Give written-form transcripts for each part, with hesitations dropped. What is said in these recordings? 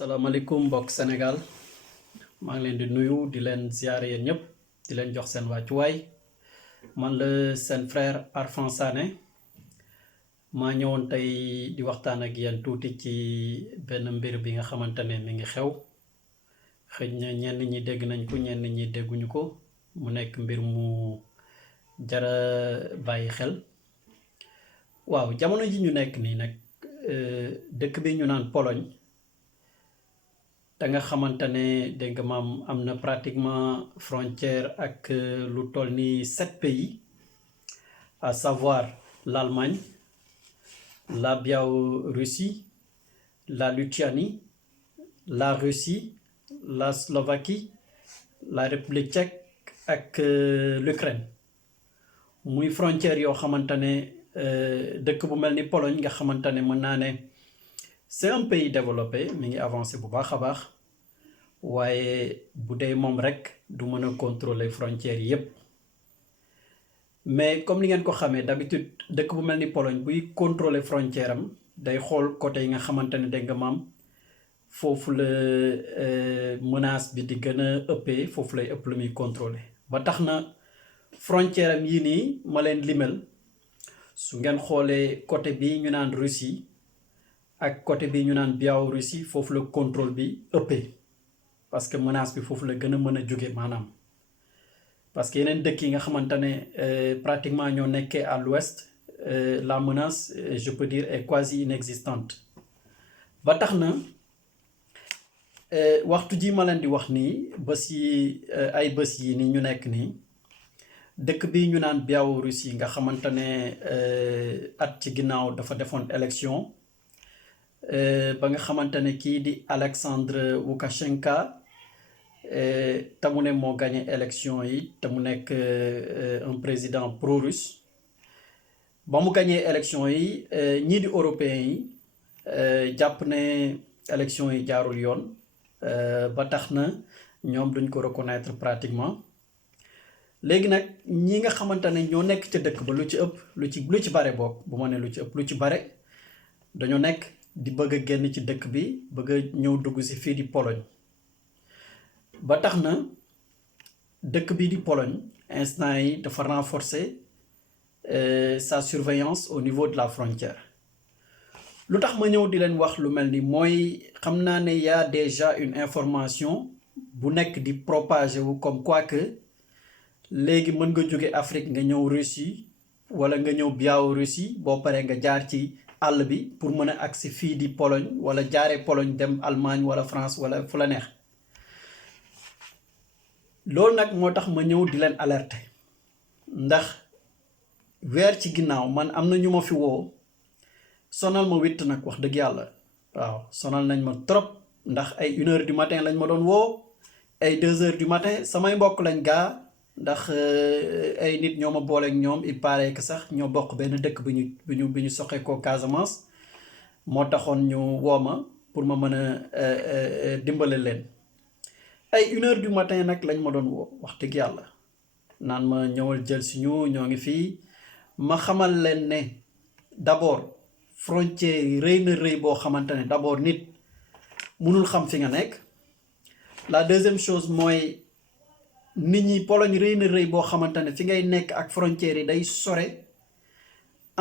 salaamaaleykum mbokk Sénégal maa ngi leen di nuyu di leen ziare yéen ñëpp di leen jox seen wàccuwaay man la seen frère Arfan Sané maa ñëwoon tey di waxtaan ak yéen tuuti ci benn mbir bi nga xamante ne mi ngi xew xëy na ñenn ñi dégg nañ ko ñenn ñi dégguñu ko mu nekk mbir mu jara bàyyi xel waaw jamono ji ñu nekk nii nag dëkk bi ñu naan Pologne. Da nga xamante ne dégg nga maam am na pratiquement frontière ak lu toll ni 7 pays à savoir l'Allemagne, la Biélorussie, la Lituanie, la Russie, la Slovaquie, la République tchèque ak l'Ukraine muy frontière yoo xamante ne dëkk bu mel ni Pologne nga xamante ne mën naa ne c'est un pays développé mi ngi avancé bu baax a baax waaye bu dee moom rek du mën a contrôler frontières yépp mais comme ni ngeen ko xamee d'habitude dëkk bu mel ni Pologne buy contrôler frontière am day xool côté yi nga xamante ne dégg nga maam foofu la menace bi di gën a ëppee foofu lay ëpp lu muy contrôler ba tax na frontière am yii nii ma leen limel su ngeen xoolee côté bi ñu naan Russie ak côté bi ñu naan Biélorussie foofu la contrôle bi ëppee parce que menace bi foofu la gën a mën a jóge maanaam parce que yeneen dëkk yi nga xamante ne pratiquement ñoo nekkee à l'ouest la menace je peux dire est quasi inexistante ba tax na waxtu ji ma leen di wax nii bés yi ay bés yi ni ñu nekk nii dëkk bi ñu naan Biélorussie nga xamante ne at ci ginnaaw dafa defoon élection ba nga xamante ne kii di Alexandre Loukachenko te mu ne moo gagné élection yi te mu nekk un président pro-russe ba mu gagné élection yi ñii di européens yi jàpp ne élection yi jaarul yoon ba tax na ñoom duñ ko reconnaître pratiquement léegi nag ñi nga xamante ne ñoo nekk ca dëkk ba lu ci bare boog bu ma ne lu ci ëpp lu ci bare dañoo nekk di bëgg a génn ci dëkk bi bëgg a ñëw dugg si fii di Pologne ba tax na dëkk bi di Pologne instant yi dafa renforcer sa surveillance au niveau de la frontière lu tax ma ñëw di leen wax lu mel ni mooy xam naa ne y a déjà une information bu nekk di propager wu comme quoi que léegi mën nga jóge Afrique nga ñëw Russie wala nga ñëw Biélorussie boo paree nga jaar ci àll bi pour mën a agsi fii di Pologne wala jaaree Pologne dem Allemagne wala France wala fu la neex loolu nag moo tax ma ñëw di leen alerter ndax weer ci ginnaaw man am na ñu ma fi woo sonal ma witt nag wax dëgg yàlla waaw sonal nañ ma trop ndax ay 1h du matin lañ ma doon woo ay 2h du matin samay mbokk lañ gaa ndax ay nit ñoo ma booleek ñoom il paraît que sax ñoo bokk benn dëkk bi ñu soxee ko Casamance moo taxoon ñu woo ma pour ma mën a dimbale leen ay 1h du matin nag lañ ma doon woo wax dëgg yàlla naan ma ñëwal jël si ñu ñoo ngi fii ma xamal leen ne d'abord frontière yi rëy na rëy boo xamante ne d'abord nit mënul xam fi nga nekk la deuxième chose mooy nit ñi Pologne rëy na rëy boo xamante ne fi ngay nekk ak frontières yi day sore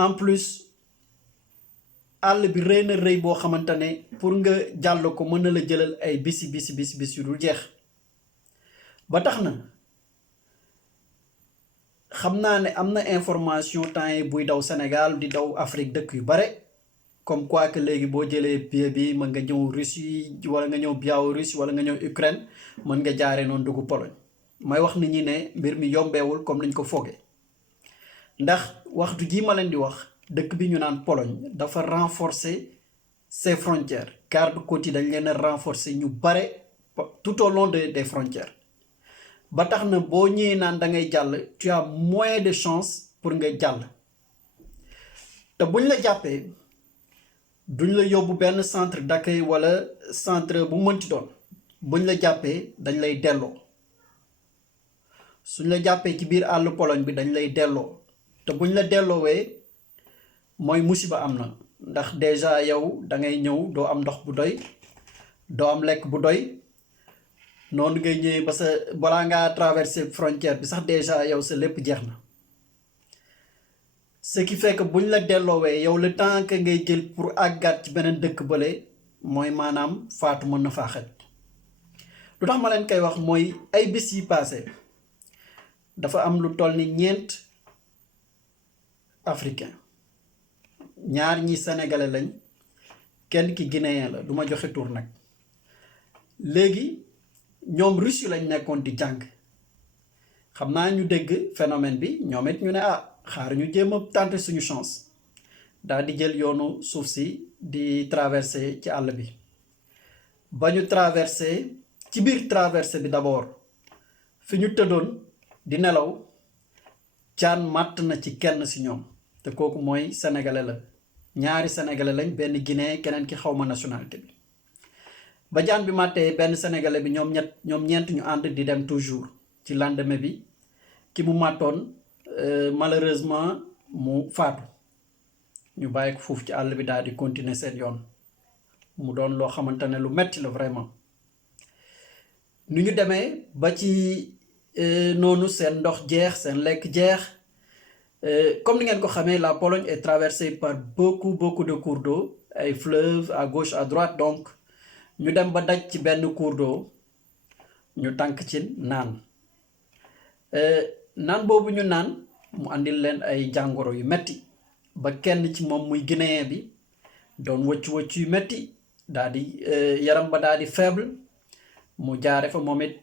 en plus àll bi rëy na rëy boo xamante ne pour nga jàll ko mën na la jëlal ay bis yu dul jeex ba tax na xam naa ne am na information temps yi buy daw Sénégal di daw Afrique dëkk yu bare comme quoi que léegi boo jëlee billet bi mën nga ñëw Russie wala nga ñëw Biélorussie wala nga ñëw Ukraine mën nga jaaree noonu dugg Pologne may wax nit ñi ne mbir mi yombeewul comme niñ ko foogee ndax waxtu ji ma leen di wax dëkk bi ñu naan Pologne dafa renforcer ses frontières garde-côtes yi dañ leen a renforcer ñu bare tout au long des frontières ba tax na boo ñëwee naan da ngay jàll tu as moins de chance pour nga jàll te buñ la jàppee duñ la yóbbu benn centre d'accueil wala centre bu mënti doon buñ la jàppee dañ lay delloo suñ la jàppee ci biir àll Pologne bi dañ lay delloo te buñ la delloowee mooy musiba am na ndax déjà yow da ngay ñëw doo am ndox bu doy doo am lekk bu doy noonu ngay ñëwee ba sa balaa ngaa traverser frontière bi sax déjà yow sa lépp jeex na ce qui fait que buñ la delloowee yow le temps que ngay jël pour àggaat ci beneen dëkk bële mooy maanaam faatu mën na faa xaj lu tax ma leen koy wax mooy ay bés yi passé dafa am lu toll ni ñeent africain ñaar ñi sénégalais lañ kenn ki guinéen la du ma joxe tur nag léegi ñoom Russie lañ nekkoon di jàng xam naa ñu dégg phénomène bi ñoom it ñu ne xaar ñu jéem a tenter suñu chance daal di jël yoonu suuf si di traverser ci àll bi ba ñu traverser ci biir traversée bi d'abord fi ñu tëddoon di nelaw jaan màtt na ci kenn si ñoom te kooku mooy sénégalais la ñaari sénégalais lañ benn guinéen keneen ki xawma nationalité bi ba jaan bi màttee benn sénégalais bi ñoom ñeent ñu ànd di dem toujours ci lendemain bi ki mu màttoon malheureusement mu faatu ñu bàyyi ko foofu ci àll bi daal di continuer seen yoon mu doon loo xamante ne lu metti la vraiment nu ñu demee ba ci noonu seen ndox jeex seen lekk jeex comme ni ngeen ko xamee la Pologne est traversée par beaucoup de cours d'eau ay fleuves à gauche à droite donc ñu dem ba daj ci benn cours d'eau ñu tànk ci naan naan boobu ñu naan mu andil leen ay jàngoro yu metti ba kenn ci moom muy guinéen bi doon wëcc yu metti daal di yaram ba daal di faible mu jaare fa moom it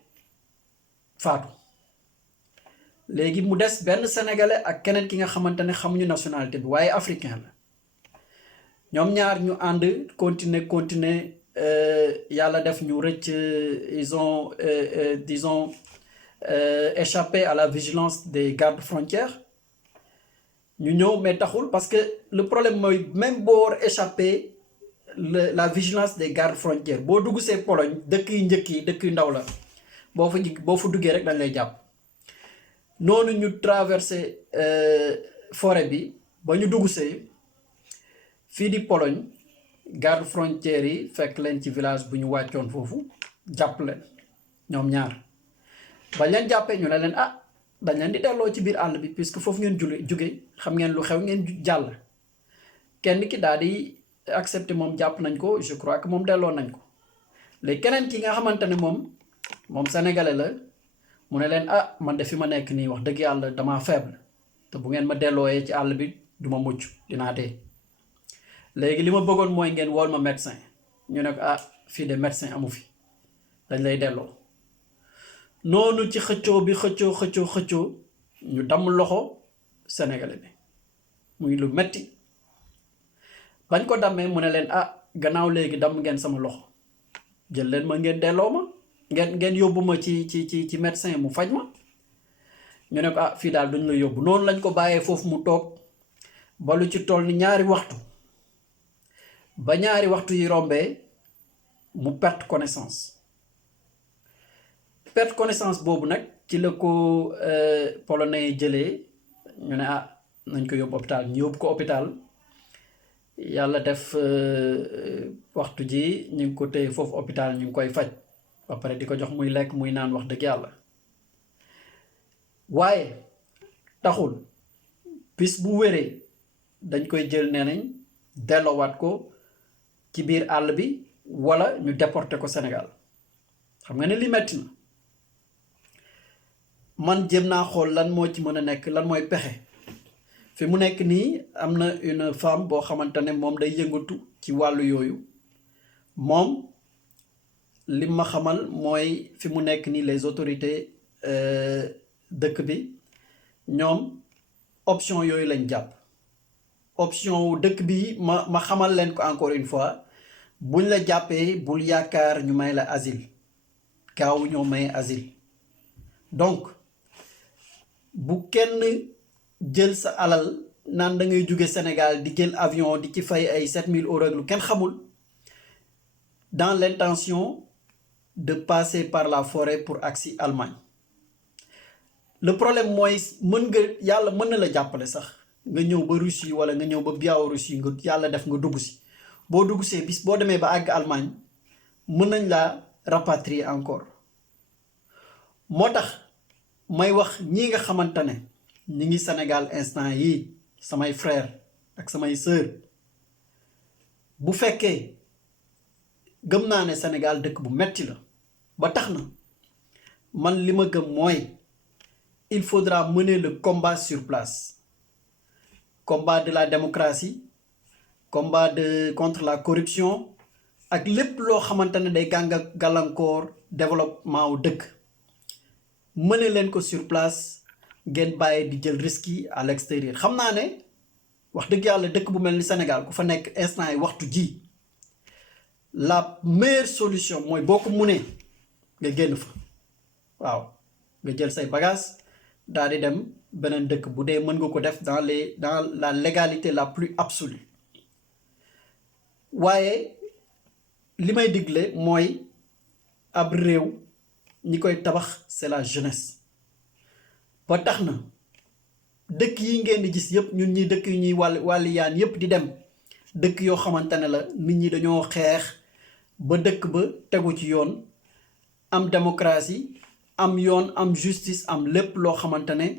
faatu léegi mu des benn sénégalais ak keneen ki nga xamante ne xamuñu nationalité bi waaye africain la ñoom ñaar ñu ànd continuer yàlla def ñu rëcc ils ont disons échappé à la vigilance des gardes frontières ñu ñëw mais taxul parce que le problème mooy même boo war échappé la vigilance des gardes frontières boo dugg see Pologne dëkk yu njëkk yi dëkk yu ndaw la boo fa duggee rek dañ lay jàpp noonu ñu traversé forêt bi ba ñu dugg see fii di Pologne garde frontières yi fekk leen ci village bu ñu wàccoon foofu jàpp leen ñoom ñaar bañ leen jàppee ñu ne leen dañ leen di delloo ci biir àll bi puisque foofu ngeen jóge xam ngeen lu xew ngeen jàll kenn ki daal di accepté moom jàpp nañ ko je crois que moom delloo nañ ko léegi keneen ki nga xamante ne moom sénégalais la mu ne leen man de fi ma nekk nii wax dëgg yàlla dama faible te bu ngeen ma dellooyee ci àll bi du ma mucc dinaa dee léegi li ma bëggoon mooy ngeen wool ma médecin ñu ne ko fii de médecin amu fi dañ lay delloo noonu ci xëccoo bi xëccoo ñu damm loxo sénégalais bi muy lu metti bañ ko dammee mu ne leen gannaaw léegi damm ngeen sama loxo jël leen ma ngeen delloo ma ngeen yóbbu ma ci médecin mu faj ma ñu ne ko fii daal duñ la yóbbu noonu lañ ko bàyyee foofu mu toog ba lu ci toll ni ñaari waxtu ba ñaari waxtu yi rombee mu perte connaissance boobu nag ci la ko polonais yi jëlee ñu ne nañ ko yóbbu hôpital ñu yóbbu ko hôpital yàlla def waxtu ji ñu ngi ko téye foofu hôpital ñu ngi koy faj ba pare di ko jox muy lekk muy naan wax dëgg yàlla waaye taxul bis bu wéree dañ koy jël nee nañ delloowaat ko ci biir àll bi wala ñu déporté ko Sénégal xam nga ne li metti na man jéem naa xool lan moo ci mën a nekk lan mooy pexe fi mu nekk nii am na une femme boo xamante ne moom day yëngatu ci wàllu yooyu moom li ma xamal mooy fi mu nekk nii les autorités dëkk bi ñoom option yooyu lañ jàpp option dëkk bi ma xamal leen ko encore une fois buñ la jàppee bul yaakaar ñu may la asile gaaw ñoo may asile donc bu kenn jël sa alal naan da ngay jóge Sénégal di jël avion di ci fay ay 7000 € lu kenn xamul dans l'intention de passer par la forêt pour agsi Allemagne le problème mooy yàlla mën na la jàppale sax nga ñëw ba Russie wala nga ñëw ba Biélorussie nga yàlla def nga dugg si boo dugg see bis boo demee ba àgg Allemagne mën nañ laa rapatrier encore moo tax may wax ñi nga xamante ne ñi ngi Sénégal instant yii samay frère ak samay sœur bu fekkee gëm naa ne Sénégal dëkk bu metti la ba tax na man li ma gëm mooy il faudra mener le combat sur place combat de la démocratie combat contre la corruption ak lépp loo xamante ne day gàllankoor développement wu dëkk mener leen ko sur place ngeen bàyyi di jël risques yi à l'extérieur xam naa ne wax dëgg yàlla dëkk bu mel ni Sénégal ku fa nekk instant yi waxtu ji la meilleure solution mooy boo ko munee nga génn fa waaw nga jël say bagages daal di dem beneen dëkk bu dee mën nga ko def dans la légalité la plus absolue waaye li may digle mooy ab réew ñi koy tabax c'est la jeunesse ba tax na dëkk yi ngeen di gis yëpp ñun ñi dëkk yu ñuy wàlli yaan yëpp di dem dëkk yoo xamante ne la nit ñi dañoo xeex ba dëkk ba tegu ci yoon am démocratie am yoon am justice am lépp loo xamante ne